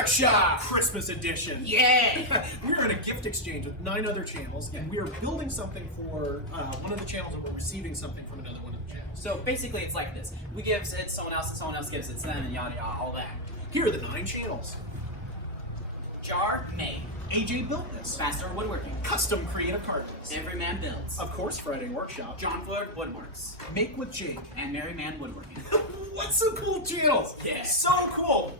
Workshop Christmas edition. Yeah! We're in a gift exchange with 9 other channels, and we are building something for one of the channels, and we're receiving something from another one of the channels. So basically it's like this. We give it to someone else, and someone else gives it to them, and yada yada, all that. Here are the 9 channels. Jar made. AJ built this. Bassador Woodworking. Custom creative carpets. Everyman Builds. Of course, Friday Workshop. Jon Ford Woodworks. Make with Jake. And Man Woodworking. What some cool channels! Yeah. So cool!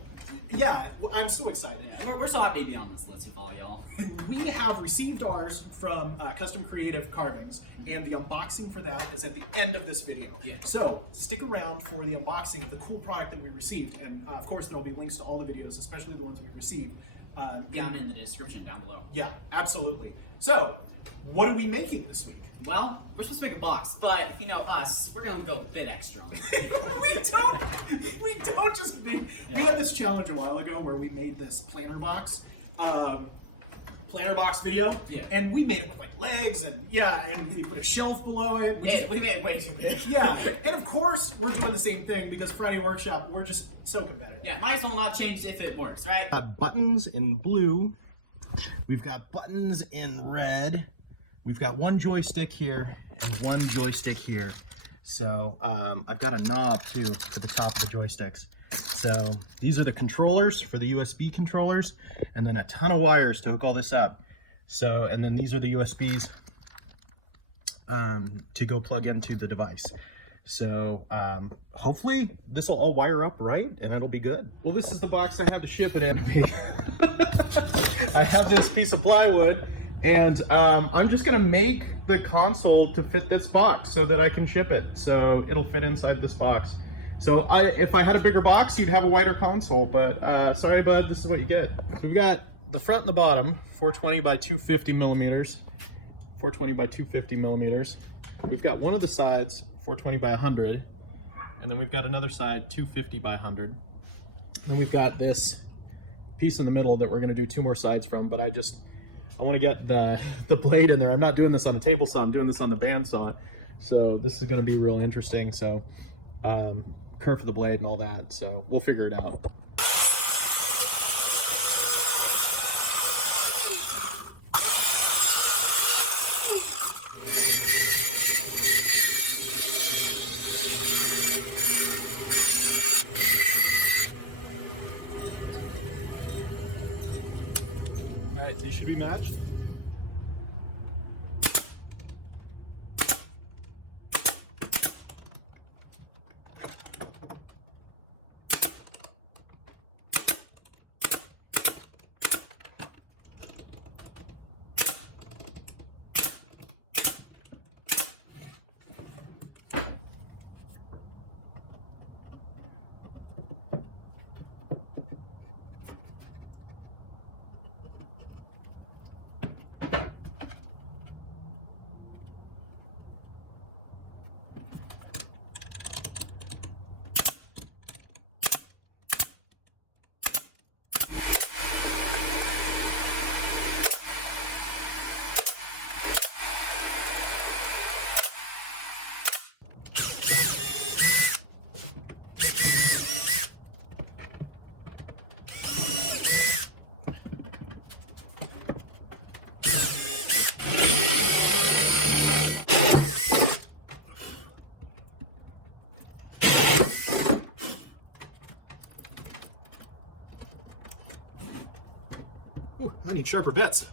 Yeah, I'm so excited. Yeah, we're so happy to be on this list with all y'all. We have received ours from Custom Creative Carvings, and the unboxing for that is at the end of this video. Yeah. So stick around for the unboxing of the cool product that we received, and of course there will be links to all the videos, especially the ones we received. Down in the description down below. Yeah, absolutely. So, what are we making this week? Well, we're supposed to make a box, but you know us, we're gonna go a bit extra. we don't just make. Yeah. We had this challenge a while ago where we made this planter box video, yeah. And we made it with like legs and and we put a shelf below it. We made it way too big. Yeah, and of course we're doing the same thing because Friday Workshop, we're just so competitive. Yeah, might as well not change if it works, right? Got buttons in blue. We've got buttons in red. We've got one joystick here and one joystick here. So I've got a knob too for the top of the joysticks. So these are the controllers for the USB controllers, and then a ton of wires to hook all this up. So, and then these are the USBs to go plug into the device. So hopefully this will all wire up right and it'll be good. Well, this is the box I have to ship it in. I have this piece of plywood, and I'm just gonna make the console to fit this box so that I can ship it. So it'll fit inside this box. So if I had a bigger box, you'd have a wider console, but sorry bud, this is what you get. We've got the front and the bottom, 420 by 250 millimeters. 420 by 250 millimeters. We've got one of the sides, 420 by 100, and then we've got another side, 250 by 100. Then we've got this piece in the middle that we're gonna do 2 more sides from, but I want to get the blade in there. I'm not doing this on a table saw, I'm doing this on the bandsaw. So this is gonna be real interesting. So curve for the blade and all that, so we'll figure it out. All right, these should be matched. Ooh, I need sharper bits.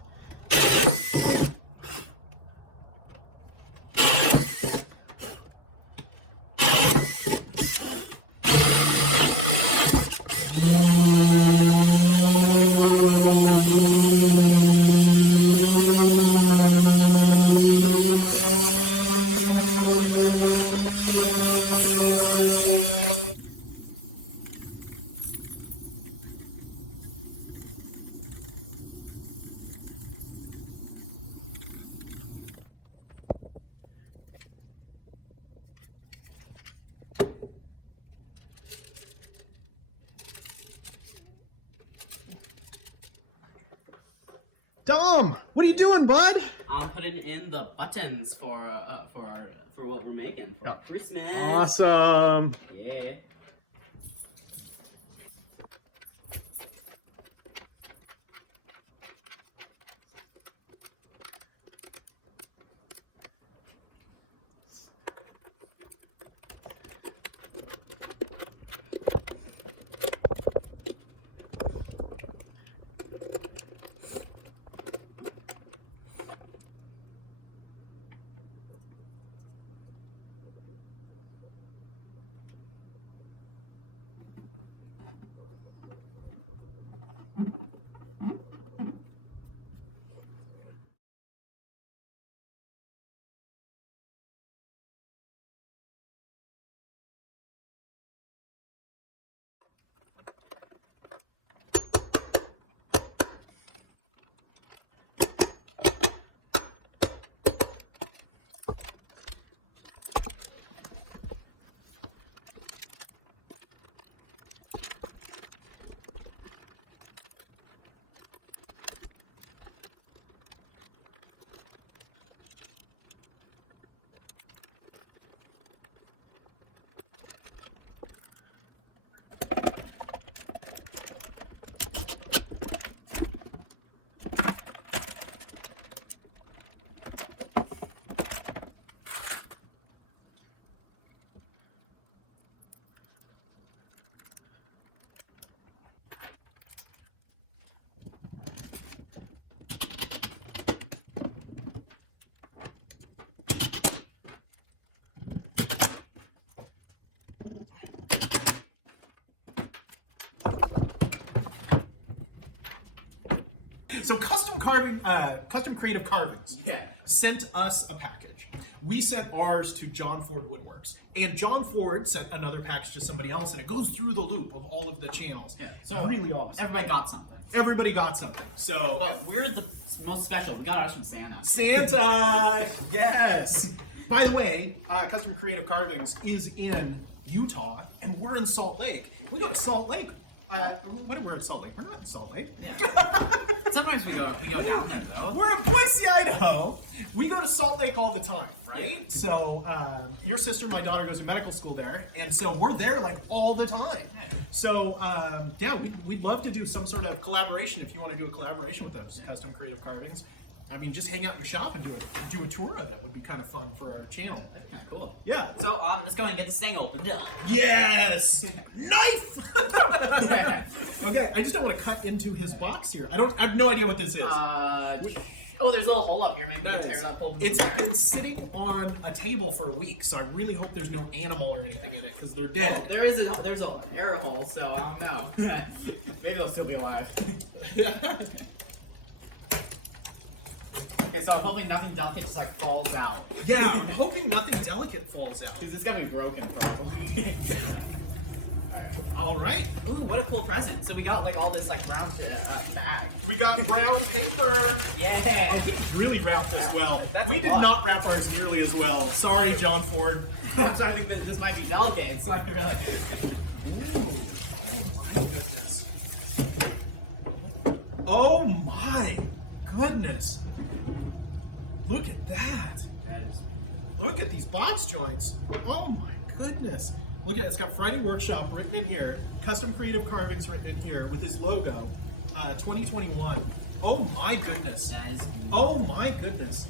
Dom, what are you doing, bud? I'm putting in the buttons for what we're making for Christmas. Awesome. Yeah. So custom creative carvings sent us a package. We sent ours to Jon Ford Woodworks, and Jon Ford sent another package to somebody else, and it goes through the loop of all of the channels. Yeah. So really awesome. Everybody got something. Everybody got something. So But we're the most special. We got ours from Santa. Santa, yes. By the way, Custom Creative Carvings is in Utah, and we're in Salt Lake. We go to Salt Lake. When we're in Salt Lake, we're not in Salt Lake. Yeah. Sometimes we go down there though. We're in Boise, Idaho. We go to Salt Lake all the time, right? Yeah. So your sister, my daughter, goes to medical school there, and so we're there like all the time. So yeah, we'd love to do some sort of collaboration if you want to do a collaboration with those Custom Creative Carvings. I mean, just hang out in your shop and do a tour of it would be kind of fun for our channel. That's kind of cool. Yeah. So let's go and get this thing opened up. Yes! Knife! Okay, I just don't want to cut into his box here. I have no idea what this is. Oh, there's a little hole up here. Maybe we can tear it up. It's sitting on a table for a week, so I really hope there's no animal or anything in it because they're dead. There's an air hole, so I don't know. Maybe they'll still be alive. Okay, so I'm hoping nothing delicate just like falls out. Yeah, I'm hoping nothing delicate falls out. Because it's gonna be broken probably. All right. Ooh, what a cool present. So we got like all this like round bag. We got brown paper. Yeah. Oh, it's really wrapped as well. That's We a did lot. not wrap ours nearly as well. Sorry, Jon Ford. I'm starting to think that this might be delicate. It's not really. Ooh. My goodness. Oh my goodness. Look at that. Look at these box joints. Oh my goodness. Look at it. It's got Friday Workshop written in here. Custom Creative Carvings written in here with his logo. 2021. Oh my goodness. That is Oh my goodness.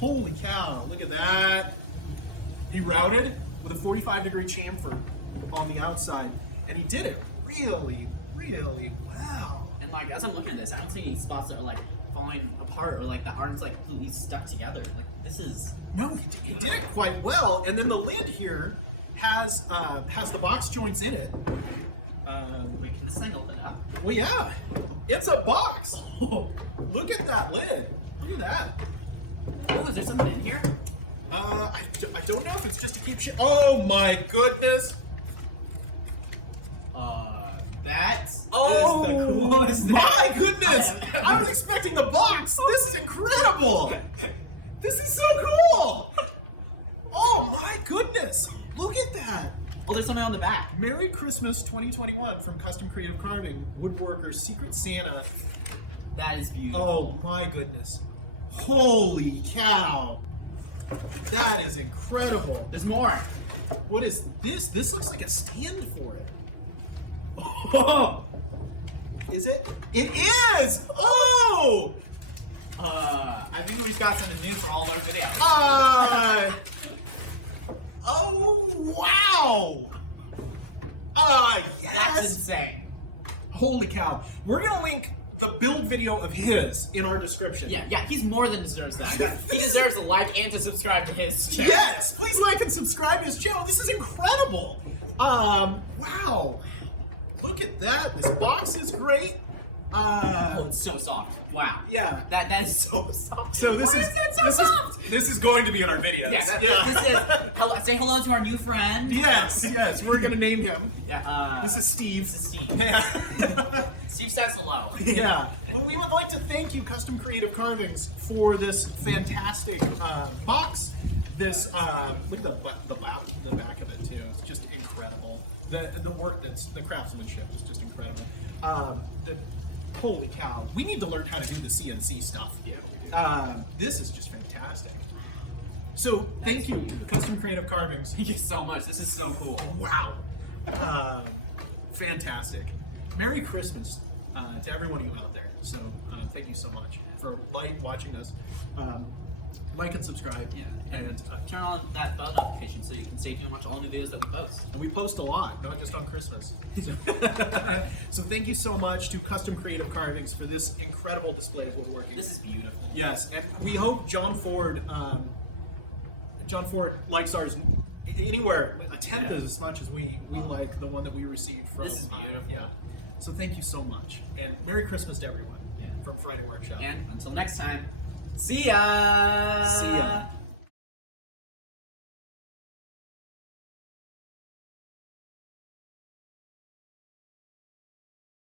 Holy cow. Look at that. He routed with a 45-degree chamfer on the outside. And he did it really, really well. And like as I'm looking at this, I don't see any spots that are like falling apart or like that aren't like completely stuck together. Like this is No, he did it quite well. And then the lid here has the box joints in it. we can this thing open up. Well, yeah, it's a box. Look at that lid. Look at that. Oh, is there something in here? I don't know if it's just to keep shit. Oh my goodness. That is the Oh coolest thing. my goodness. I was expecting the box. This is incredible. This is so cool. Oh my goodness. Look at that. Oh, there's something on the back. Merry Christmas 2021 from Custom Creative Carving, Woodworker's Secret Santa. That is beautiful. Oh my goodness. Holy cow. That is incredible. There's more. What is this? This looks like a stand for it. Oh. Is it? It is! Oh! I think we've got something new for all our videos. Oh, wow! That's Yes! insane. Holy cow. We're gonna link the build video of his in our description. Yeah, he's more than deserves that. He deserves a like and to subscribe to his channel. Yes! Please like and subscribe to his channel. This is incredible! Wow. Look at that. This box is great. Oh, it's so soft. Wow. Yeah. That is so soft. So this Why is it so this soft? is this is going to be in our videos. Yeah, this is hello, say hello to our new friend. Yes, we're gonna name him. Yeah. This is Steve. This is Steve. Yeah. Steve says hello. Yeah. Well, we would like to thank you, Custom Creative Carvings, for this fantastic box. This look at the back of it too. It's just incredible. The work the craftsmanship is just incredible. Holy cow! We need to learn how to do the CNC stuff. Yeah. This is just fantastic. So thank you, Custom Creative Carvings. Thank you so much. This is so cool. Wow. Fantastic. Merry Christmas to everyone of you out there. So thank you so much for watching us. Like and subscribe. Yeah. And Turn on that bell notification so you can stay tuned and watch all new videos that we post. we post a lot, not just on Christmas. So thank you so much to Custom Creative Carvings for this incredible display of woodworking. This is beautiful. Yes, and we hope Jon Ford likes ours anywhere a tenth as much as we like the one that we received from. This is beautiful. Yeah. So thank you so much, and Merry Christmas to everyone. Yeah. from Friday Workshop. And until next time, see ya! See ya.